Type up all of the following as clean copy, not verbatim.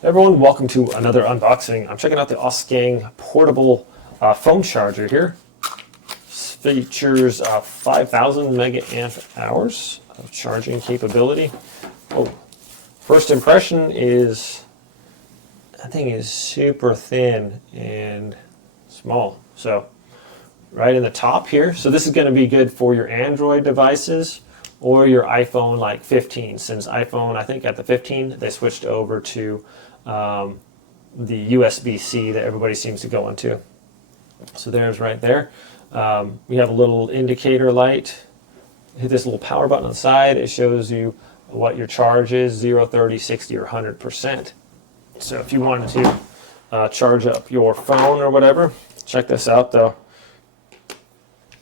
Everyone, welcome to another unboxing. I'm checking out the Auskang portable phone charger here. This features 5,000 mega amp hours of charging capability. Oh, first impression is that thing is super thin and small. So right in the top here. So this is going to be good for your Android devices or your iPhone like 15. Since iPhone, I think at the 15, they switched over to the USB-C that everybody seems to go into. So there's right there. We have a little indicator light. Hit this little power button on the side. It shows you what your charge is, 0, 30, 60, or 100%. So if you wanted to charge up your phone or whatever, check this out though.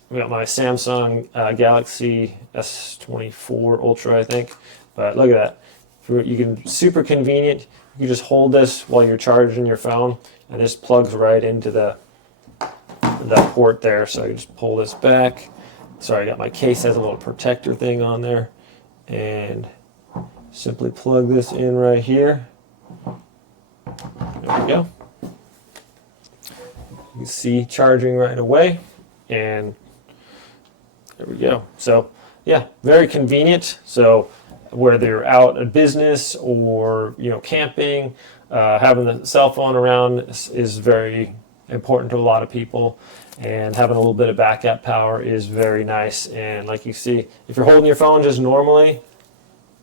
We got my Samsung Galaxy S24 Ultra, I think. But look at that. You can, super convenient. You can just hold this while you're charging your phone, and this plugs right into the port there. So you just pull this back. Sorry, I got my case has a little protector thing on there, and simply plug this in right here. There we go. You can see charging right away, and there we go. So yeah, very convenient. So whether you're out at business or camping, having the cell phone around is very important to a lot of people, and having a little bit of backup power is very nice. And like you see, if you're holding your phone just normally,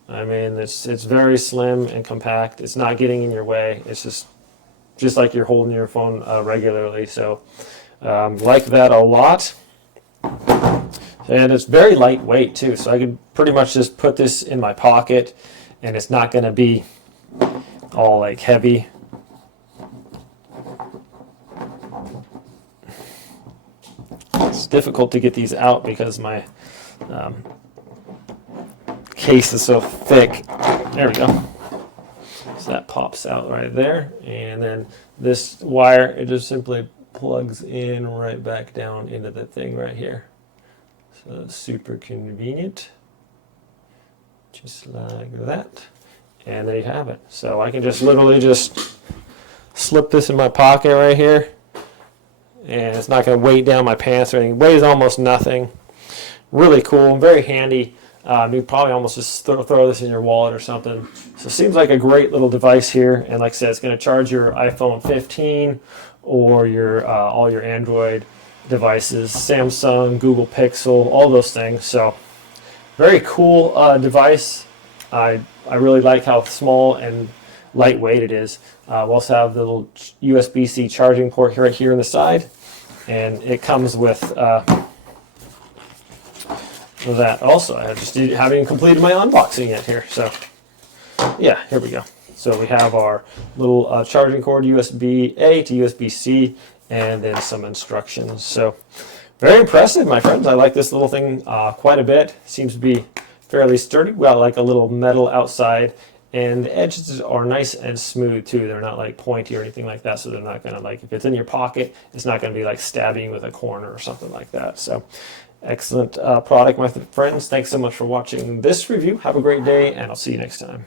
I mean it's very slim and compact. It's not getting in your way. It's just like you're holding your phone regularly. So like that a lot. And it's very lightweight too, so I could pretty much just put this in my pocket and it's not going to be all like heavy. It's difficult to get these out because my case is so thick. There we go. So that pops out right there, and then this wire, it just simply plugs in right back down into the thing right here. So it's super convenient, just like that, and there you have it. So I can just literally just slip this in my pocket right here, and it's not going to weigh down my pants or anything. It weighs almost nothing. Really cool, very handy. You can probably almost just throw this in your wallet or something. So it seems like a great little device here, and like I said, it's going to charge your iPhone 15 or your all your Android devices, Samsung, Google Pixel, all those things. So very cool device. I really like how small and lightweight it is. We also have the little USB-C charging port right here on the side, and it comes with that also. I just haven't completed my unboxing yet here. So yeah, here we go. So we have our little charging cord, USB-A to USB-C, and then some instructions. So very impressive, my friends. I like this little thing quite a bit. Seems to be fairly sturdy. We got like a little metal outside, and the edges are nice and smooth too. They're not like pointy or anything like that, so they're not gonna, like, if it's in your pocket, it's not gonna be like stabbing with a corner or something like that. So excellent product, my friends. Thanks so much for watching this review. Have a great day, and I'll see you next time.